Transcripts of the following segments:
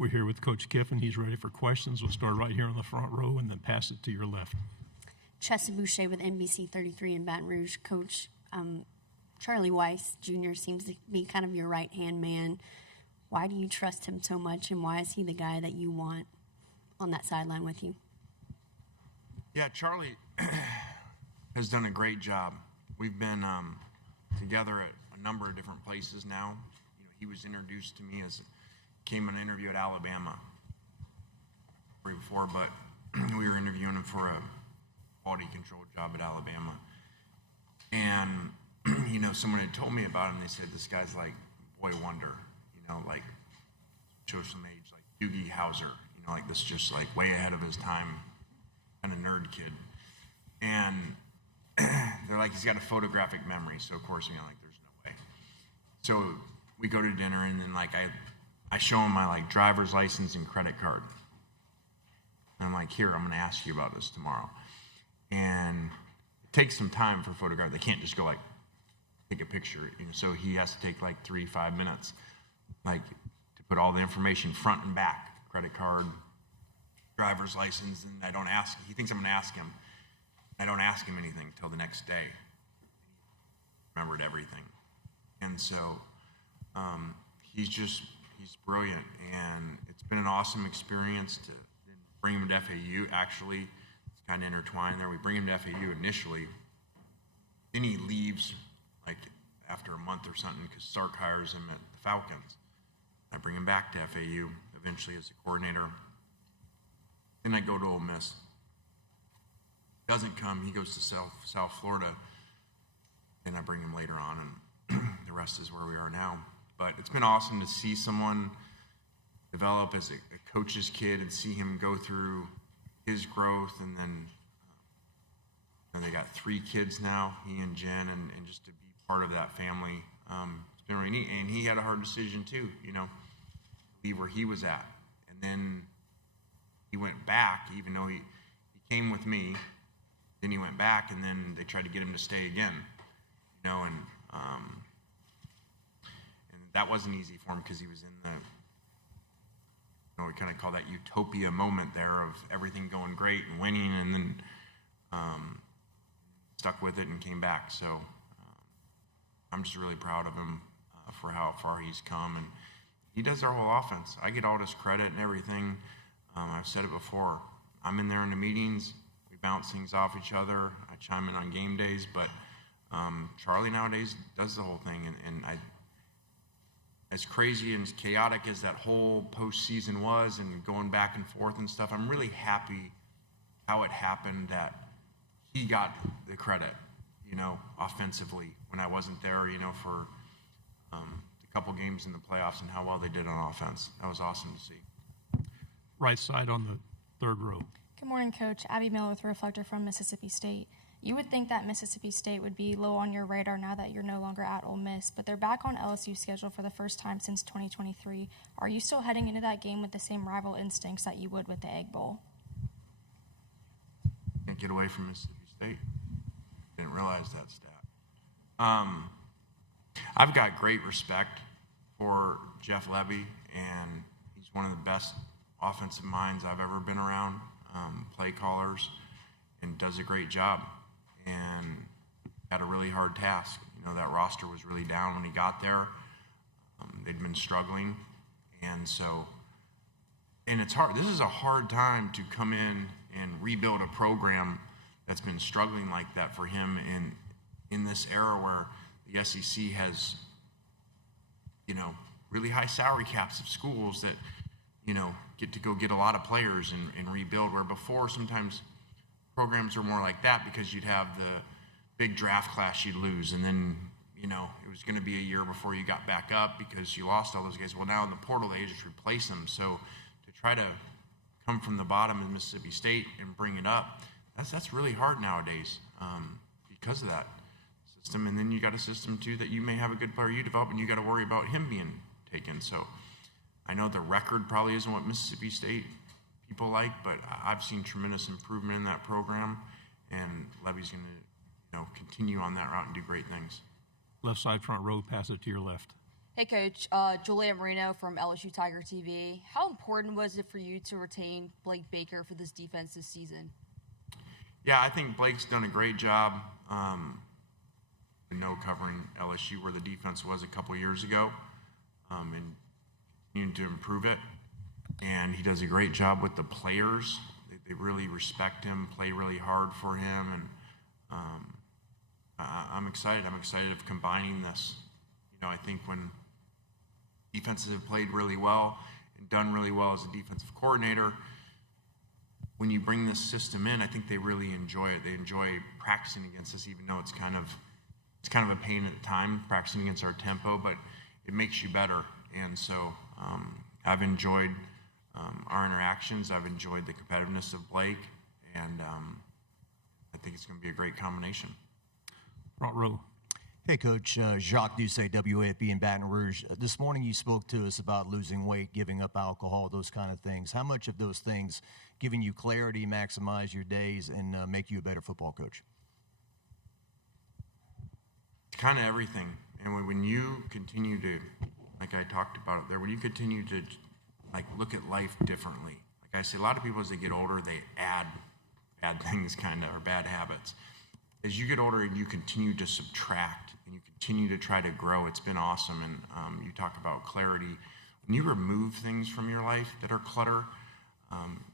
We're here with Coach Kiffin. He's ready for questions. We'll start right here on the front row and then pass it to your left. Chelsea Boucher with NBC 33 in Baton Rouge. Coach, Charlie Weiss Jr. seems to be kind of your right-hand man. Why do you trust him so much, and why is he the guy that you want on that sideline with you? Yeah, Charlie has done a great job. We've been together at a number of different places now. You know, he was introduced to me as came on an interview at Alabama before, but we were interviewing him for a quality control job at Alabama. And, you know, someone had told me about him. They said, this guy's like boy wonder, you know, like show some age, like Doogie Howser, you know, like this just like way ahead of his time kind of nerd kid. And they're like, he's got a photographic memory. So, of course, you know, like there's no way. So we go to dinner, and then like I show him my like driver's license and credit card. And I'm like, here, I'm going to ask you about this tomorrow. And it takes some time for a photograph. They can't just go like take a picture. You know, so he has to take like 3-5 minutes, like to put all the information front and back, credit card, driver's license. And I don't ask. He thinks I'm going to ask him. I don't ask him anything till the next day. Remembered everything. And so he's brilliant, and it's been an awesome experience to bring him to FAU. Actually, it's kind of intertwined there. We bring him to FAU initially, then he leaves like after a month or something because Sark hires him at the Falcons. I bring him back to FAU eventually as a coordinator. Then I go to Ole Miss. Doesn't come, he goes to South Florida, and I bring him later on, and the rest is where we are now. But it's been awesome to see someone develop as a coach's kid and see him go through his growth, and then they got 3 kids now, he and Jen, and just to be part of that family. It's been really neat, and he had a hard decision too, you know, leave where he was at. And then he went back, even though he came with me. Then he went back, and then they tried to get him to stay again, you know, and that wasn't easy for him because he was in the, you know, we kind of call that utopia moment there of everything going great and winning, and then stuck with it and came back. So I'm just really proud of him for how far he's come, and he does our whole offense. I get all this credit and everything. I've said it before. I'm in there in the meetings. Bounce things off each other. I chime in on game days, but Charlie nowadays does the whole thing. And as crazy and as chaotic as that whole postseason was and going back and forth and stuff, I'm really happy how it happened that he got the credit, you know, offensively when I wasn't there, you know, for a couple games in the playoffs and how well they did on offense. That was awesome to see. Right side on the third row. Good morning, Coach. Abby Miller with Reflector from Mississippi State. You would think that Mississippi State would be low on your radar now that you're no longer at Ole Miss, but they're back on LSU schedule for the first time since 2023. Are you still heading into that game with the same rival instincts that you would with the Egg Bowl? Can't get away from Mississippi State. Didn't realize that stat. I've got great respect for Jeff Levy, and he's one of the best offensive minds I've ever been around. Play callers, and does a great job, and had a really hard task. You know, that roster was really down when he got there. They'd been struggling, and it's hard. This is a hard time to come in and rebuild a program that's been struggling like that for him in this era where the SEC has, you know, really high salary caps of schools that, you know, get to go get a lot of players and rebuild, where before sometimes programs are more like that because you'd have the big draft class you'd lose, and then, you know, it was going to be a year before you got back up because you lost all those guys. Well, now in the portal, they just replace them. So to try to come from the bottom of Mississippi State and bring it up, that's really hard nowadays because of that system. And then you got a system, too, that you may have a good player you develop, and you got to worry about him being taken. So I know the record probably isn't what Mississippi State people like, but I've seen tremendous improvement in that program, and Levy's going to, you know, continue on that route and do great things. Left side front row, pass it to your left. Hey, Coach. Juliet Marino from LSU Tiger TV. How important was it for you to retain Blake Baker for this defense this season? Yeah, I think Blake's done a great job. Covering LSU where the defense was a couple years ago, and continuing to improve it. And he does a great job with the players. They really respect him, play really hard for him, and I'm excited. I'm excited of combining this. I think when defenses have played really well and done really well as a defensive coordinator, when you bring this system in, I think they really enjoy it. They enjoy practicing against us, even though it's kind of a pain at the time practicing against our tempo, but it makes you better. And so I've enjoyed our interactions. I've enjoyed the competitiveness of Blake, and I think it's going to be a great combination. Front row. Hey, Coach. Jacques Doucet, WAFB in Baton Rouge. This morning you spoke to us about losing weight, giving up alcohol, those kind of things. How much of those things giving you clarity, maximize your days, and make you a better football coach? It's kind of everything. And when you continue to, like I talked about it there, when you continue to look at life differently. Like I say, a lot of people as they get older, they add bad things or bad habits. As you get older and you continue to subtract and you continue to try to grow, it's been awesome. And you talk about clarity. When you remove things from your life that are clutter,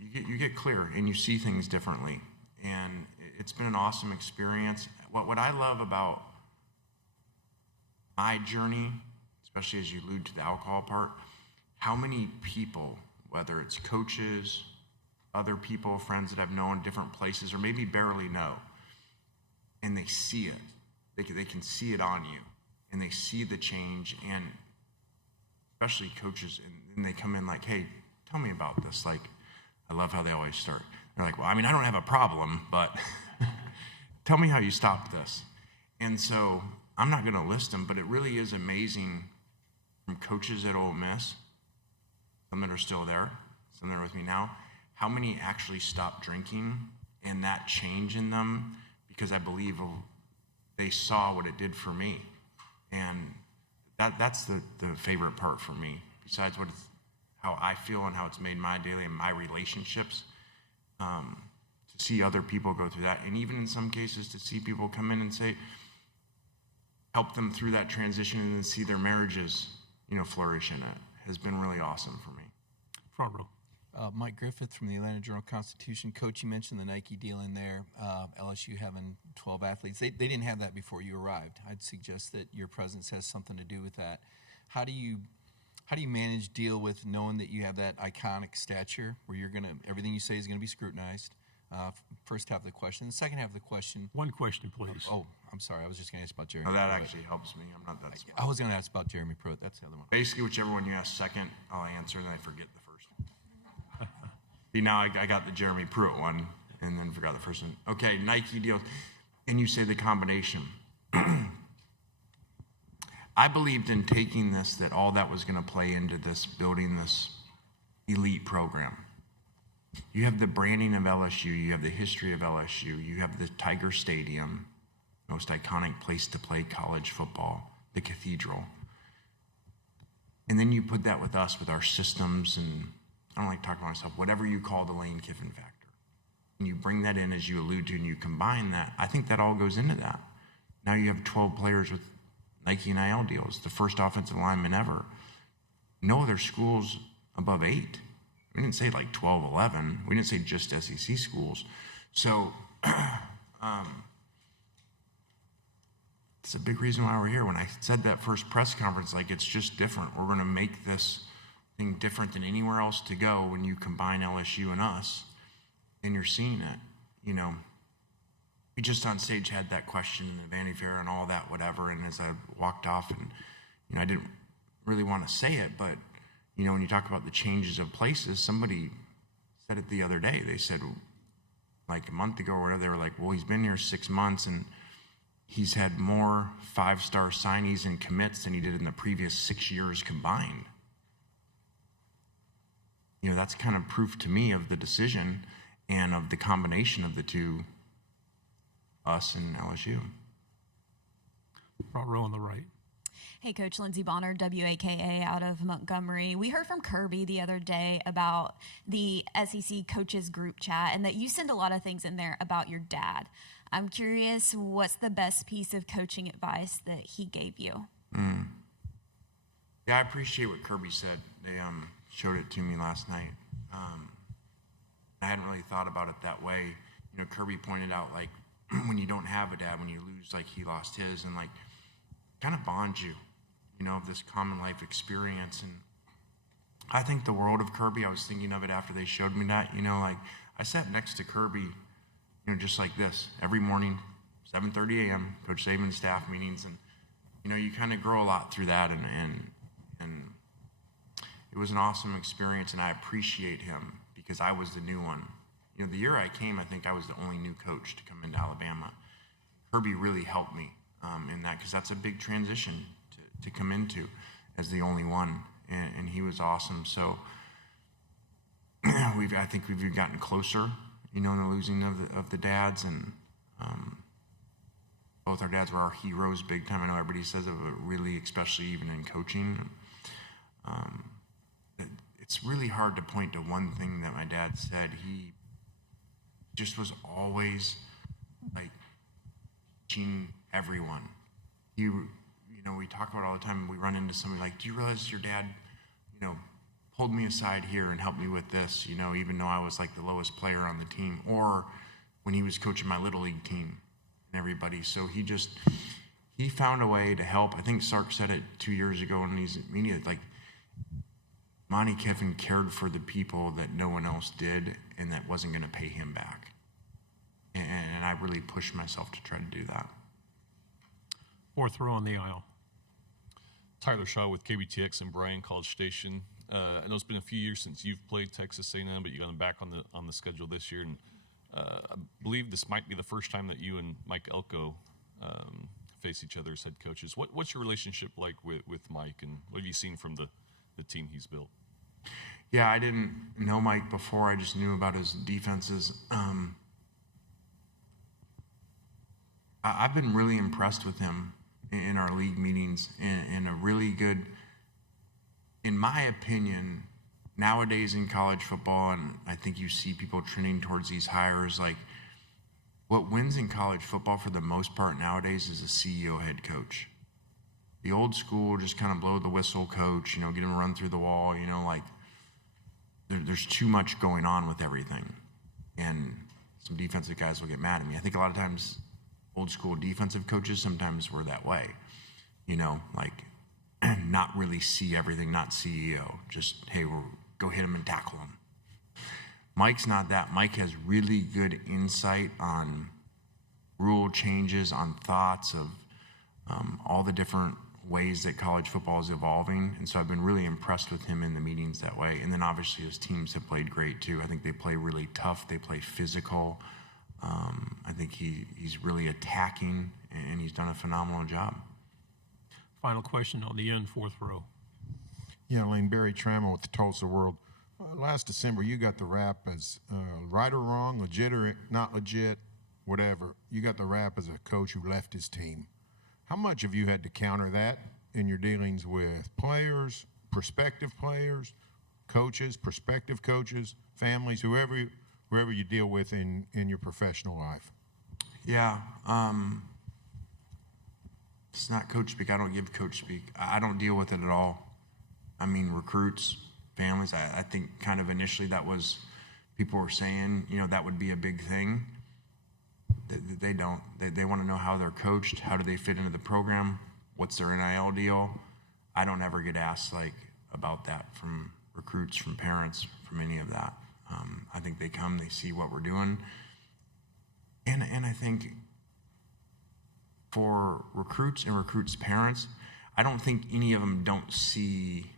you get clear and you see things differently. And it's been an awesome experience. What I love about my journey, especially as you allude to the alcohol part, how many people, whether it's coaches, other people, friends that I've known in different places, or maybe barely know, and they see it. They can see it on you, and they see the change, and especially coaches, and they come in like, hey, tell me about this. Like, I love how they always start. They're like, well, I mean, I don't have a problem, but tell me how you stopped this. And so I'm not going to list them, but it really is amazing from coaches at Ole Miss, some that are still there, some that are with me now, how many actually stopped drinking and that change in them, because I believe they saw what it did for me. And that's the favorite part for me, besides how I feel and how it's made my daily and my relationships, to see other people go through that. And even in some cases to see people come in and say, help them through that transition and then see their marriages, flourish in it, has been really awesome for me. Front row. Mike Griffith from the Atlanta Journal-Constitution. Coach, you mentioned the Nike deal in there, LSU having 12 athletes. They didn't have that before you arrived. I'd suggest that your presence has something to do with that. How do you deal with knowing that you have that iconic stature where everything you say is going to be scrutinized? First half of the question. The second half of the question. One question, please. Oh, I'm sorry. I was just going to ask about Jeremy. Oh, that Pruitt. actually helps me. I'm not that smart. I was going to ask about Jeremy Pruitt. That's the other one. Basically, whichever one you ask second, I'll answer, and then I forget the first one. See, now I got the Jeremy Pruitt one, and then forgot the first one. Okay, Nike deal, and you say the combination. I believed in taking this, that all that was going to play into this, building this elite program. You have the branding of LSU, you have the history of LSU, you have the Tiger Stadium, most iconic place to play college football, the Cathedral. And then you put that with us, with our systems, and I don't like to talk about myself, whatever you call the Lane Kiffin factor. And you bring that in as you allude to, and you combine that, I think that all goes into that. Now you have 12 players with Nike NIL deals, the first offensive lineman ever. No other schools above 8. We didn't say like 12, 11. We didn't say just SEC schools. So it's a big reason why we're here. When I said that first press conference, like, it's just different. We're going to make this thing different than anywhere else to go when you combine LSU and us, and you're seeing it. We just on stage had that question in the Vanity Fair and all that, whatever, and as I walked off, and I didn't really want to say it, but when you talk about the changes of places, somebody said it the other day. They said, like a month ago or whatever, they were like, well, he's been here 6 months and he's had more 5-star signees and commits than he did in the previous 6 years combined. That's kind of proof to me of the decision and of the combination of the two, us and LSU. Front row on the right. Hey, Coach Lindsey Bonner, WAKA out of Montgomery. We heard from Kirby the other day about the SEC coaches group chat and that you send a lot of things in there about your dad. I'm curious, what's the best piece of coaching advice that he gave you? Yeah, I appreciate what Kirby said. They showed it to me last night. I hadn't really thought about it that way. You know, Kirby pointed out, like, when you don't have a dad, when you lose, like he lost his, and like kind of bonds you, you know, of this common life experience. And I think the world of Kirby. I was thinking of it after they showed me that, you know, like I sat next to Kirby, you know, just like this every morning, 7:30 a.m. Coach Saban's staff meetings, and you know, you kind of grow a lot through that, and it was an awesome experience, and I appreciate him because I was the new one. You know, the year I came, I think I was the only new coach to come into Alabama. Kirby really helped me in that because that's a big transition to come into as the only one, and he was awesome. So I think we've gotten closer, you know, in the losing of the dads, and both our dads were our heroes big time. I know everybody says it, but really, especially even in coaching. It's really hard to point to one thing that my dad said. He just was always like teaching everyone. You know, we talk about it all the time. We run into somebody like, do you realize your dad, you know, pulled me aside here and helped me with this, you know, even though I was like the lowest player on the team, or when he was coaching my little league team and everybody. So he found a way to help. I think Sark said it 2 years ago in these media, like Monty Kiffin cared for the people that no one else did, and that wasn't going to pay him back. And I really pushed myself to try to do that. Fourth row on the aisle. Tyler Shaw with KBTX in Bryan, College Station. I know it's been a few years since you've played Texas A&M, but you got them back on the schedule this year, and I believe this might be the first time that you and Mike Elko face each other as head coaches. What's your relationship like with Mike, and what have you seen from the team he's built? Yeah, I didn't know Mike before. I just knew about his defenses. I've been really impressed with him in our league meetings, and a really good, in my opinion, nowadays in college football, and I think you see people trending towards these hires, like what wins in college football for the most part nowadays is a CEO head coach. The old school, just kind of blow the whistle coach, you know, get him to run through the wall, you know, like there's too much going on with everything. And some defensive guys will get mad at me. I think a lot of times old school defensive coaches sometimes were that way, you know, like not really see everything, not CEO, just, hey, we'll go hit him and tackle him. Mike's not that. Mike has really good insight on rule changes, on thoughts of all the different ways that college football is evolving. And so I've been really impressed with him in the meetings that way. And then obviously his teams have played great too. I think they play really tough. They play physical. I think he's really attacking, and he's done a phenomenal job. Final question on the end, fourth row. Yeah, Lane, Barry Trammell with the Tulsa World. Last December, you got the rap as right or wrong, legit or not legit, whatever. You got the rap as a coach who left his team. How much have you had to counter that in your dealings with players, prospective players, coaches, prospective coaches, families, whoever you deal with in your professional life? Yeah. It's not coach speak. I don't give coach speak. I don't deal with it at all. I mean, recruits, families, I think kind of initially that was, people were saying, you know, that would be a big thing. They don't. They want to know how they're coached, how do they fit into the program, what's their NIL deal. I don't ever get asked like about that from recruits, from parents, from any of that. I think they come, they see what we're doing. And I think for recruits and recruits' parents, I don't think any of them don't see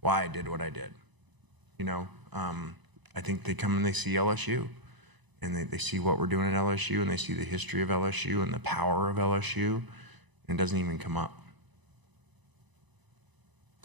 why I did what I did. You know, I think they come and they see LSU, and they see what we're doing at LSU, and they see the history of LSU and the power of LSU, and it doesn't even come up.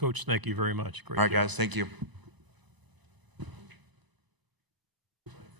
Coach, thank you very much. Great All right, job. guys, thank you.